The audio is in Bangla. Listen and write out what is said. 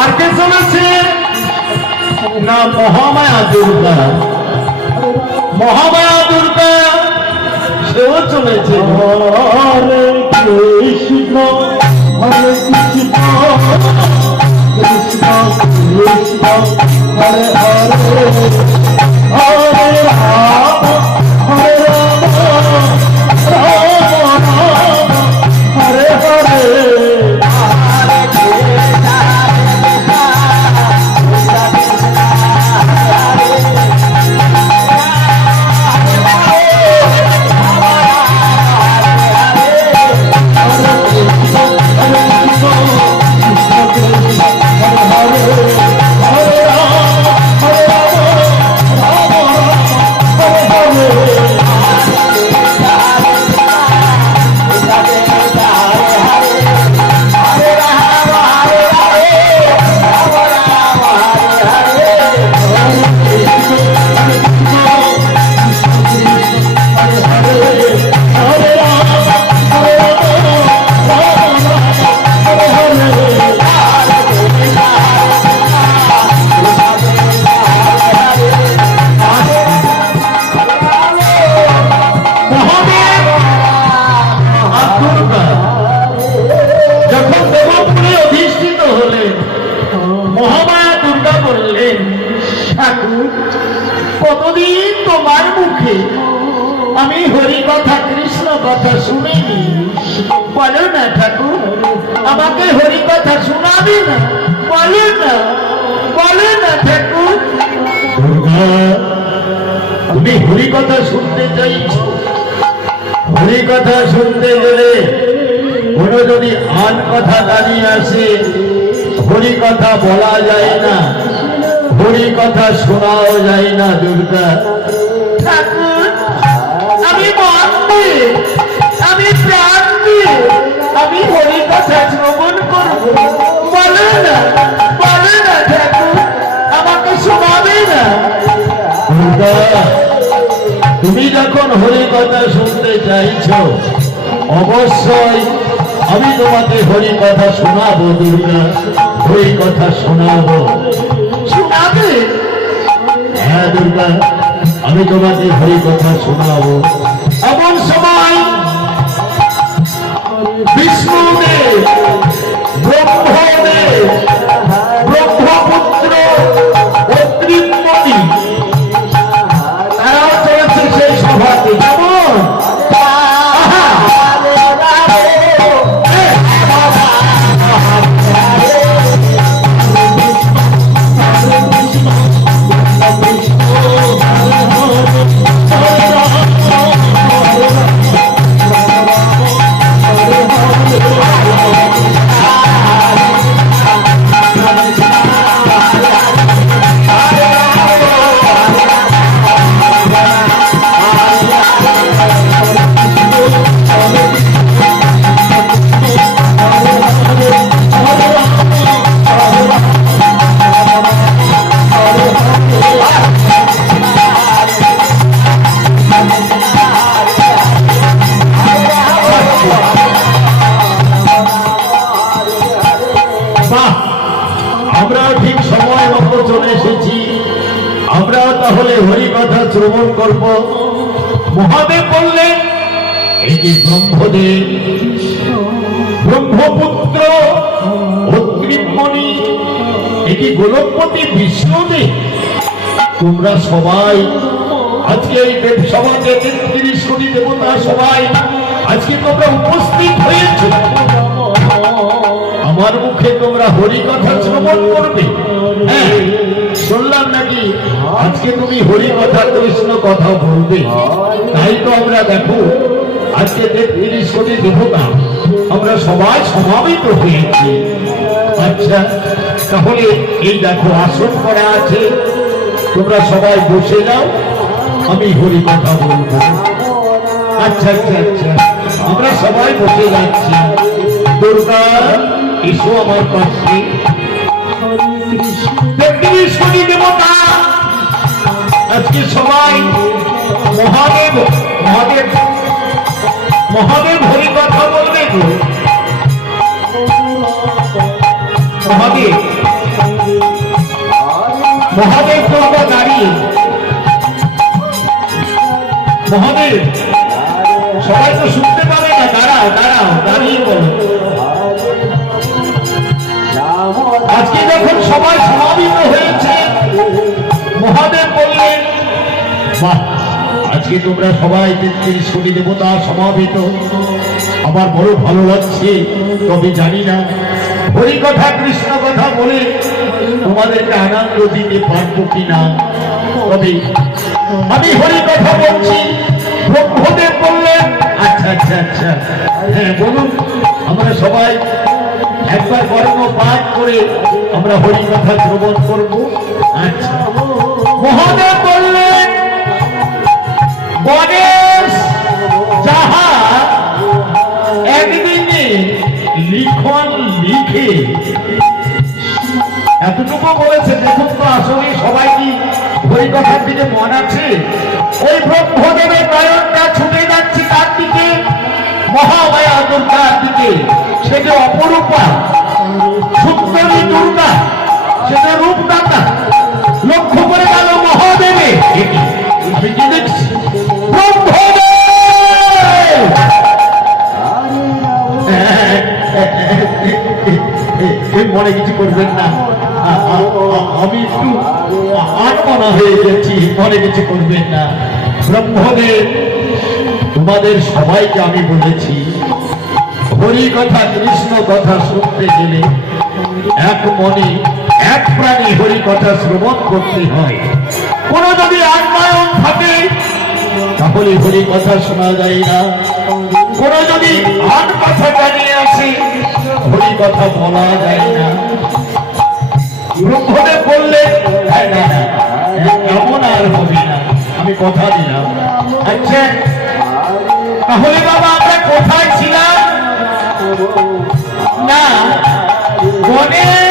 আর কে চলেছে না মহামায়া দুর্গা। মহামায়া দুর্গা সেও চলেছে। হরে কৃষ্ণ হরে কৃষ্ণ কৃষ্ণ কৃষ্ণ হরে হরে হরে রাম হরে রাম রাম রাম হরে হরে। কতদিন তোমার মুখে আমি হরি কথা কৃষ্ণ কথা শুনিনি, বলো না ঠাকুর আমাকে হরি কথা শোনাবে না, বলো না বলো না ঠাকুর। তুমি হরি কথা শুনতে চাইছো? হরি কথা শুনতে গেলে কোনো যদি আন কথা দাঁড়িয়ে আসে হরি কথা বলা যায় না, হরি কথা শোনাও যায় না দুর্গা। ঠাকুর আমি মন দিয়ে আমি প্রাণ দিয়ে আমি হরি কথা শ্রবণ করব, বলে না ঠাকুর আমাকে শোনাবে না। দুর্গা তুমি যখন হরি কথা শুনতে চাইছো অবশ্যই আমি তোমাকে হরি কথা শোনাবো দুর্গা, হরি কথা শোনাবো। শোনাবে? হ্যাঁ দুর্গা আমি তোমাকে হরি কথা শোনাবো। এমন সময় বিষ্ণুদেব ব্রহ্মদেব ব্রহ্মপুত্র অত্রিমণি তারাও চলেছে সেই সভাতে। কেমন তাহলে হরি কথা শ্রবণ করব। মহাদেব বললেন এই যে ব্রহ্মদেব ব্রহ্মপুত্র অত্রিমণি এটি গোলকপতি বিষ্ণুদেব তোমরা সবাই আজকে এই সভাতে ৩৩ কোটি দেবতা সবাই আজকে তোমরা উপস্থিত হয়েছ। আমার মুখে তোমরা হরি কথা শ্রবণ করবে। হ্যাঁ শুনলাম নাকি আজকে তুমি হরি কথা কৃষ্ণ কথা বলবে, তাই তো আমরা দেখো আজকে ৩৩ কোটি দেবতা আমরা সবাই সমাবেত হয়েছি। আচ্ছা তাহলে এই দেখো আসন করা আছে, তোমরা সবাই বসে যাও, আমি হরি কথা বলবো। আচ্ছা আচ্ছা আচ্ছা আমরা সবাই বসে যাচ্ছি। দুর্গা এসো আমার পাশে। ৩৩ কোটি দেবতা আজকে সবাই মহাদেব মহাদেব মহাদেব হরি কথা বলবে তো। মহাদেব মহাদেব তো আবার দাঁড়িয়ে। মহাদেব সবাই তো শুনতে পাবে না, দাঁড়াও দাঁড়াও, দাঁড়িয়ে বলো। আজকে যখন সবাই সমাবেত হয়েছে, মহাদেব বললেন, বাহ, আজকে তোমরা সবাই ৩৩ কোটি দেবতা সমাবেত, আমার বড় ভালো লাগছে। তবে জানি না হরি কথা কৃষ্ণ কথা বলে তোমাদেরকে আনন্দ দিতে পারবো কিনা। তবে আমি হরি কথা বলছি। ব্রহ্মদেব বললেন, আচ্ছা আচ্ছা আচ্ছা, হ্যাঁ বলুন। আমরা সবাই একবার বর্ণ পাঠ করে আমরা হরি কথা শ্রবণ করব। আচ্ছা। মহাদেব বললেন, গণেশ যাহা একদিনে লিখন লিখে, এতটুকু বলেছে। দেখুন তো আসলে সবাই কি হরি কথার দিকে মন আছে? ওই ব্রহ্মদেবের নয়নটা ছুটে যাচ্ছে তার দিকে, মহামায়া দুর্গার দিকে। সে যে অপরূপা সুন্দরী দুর্গা, সে যে রূপদাতা। লক্ষ্য করে গেল মহাদেবে, আমি কি দেখছি? ব্রহ্মদেব মনে কিছু করবেন না, আমি একটু আটমনা হয়ে গেছি, মনে কিছু করবেন না। ব্রহ্মদেব, তোমাদের সবাইকে আমি বলেছি হরি কথা কৃষ্ণ কথা শুনতে গেলে এক মনে এক প্রাণী হরি কথা শ্রবণ করতে হয়। কোন যদি আন্মায়ন থাকে তাহলে হরি কথা শোনা যায় না। কোন যদি আন কথা জানিয়ে আসে হরি কথা বলা যায় না। ব্রহ্মদেব বললেন, এমন আর হবে না, আমি কথা দিলাম। আচ্ছা তাহলে বাবা আমরা কোথায় ছিলাম? না, গণেশ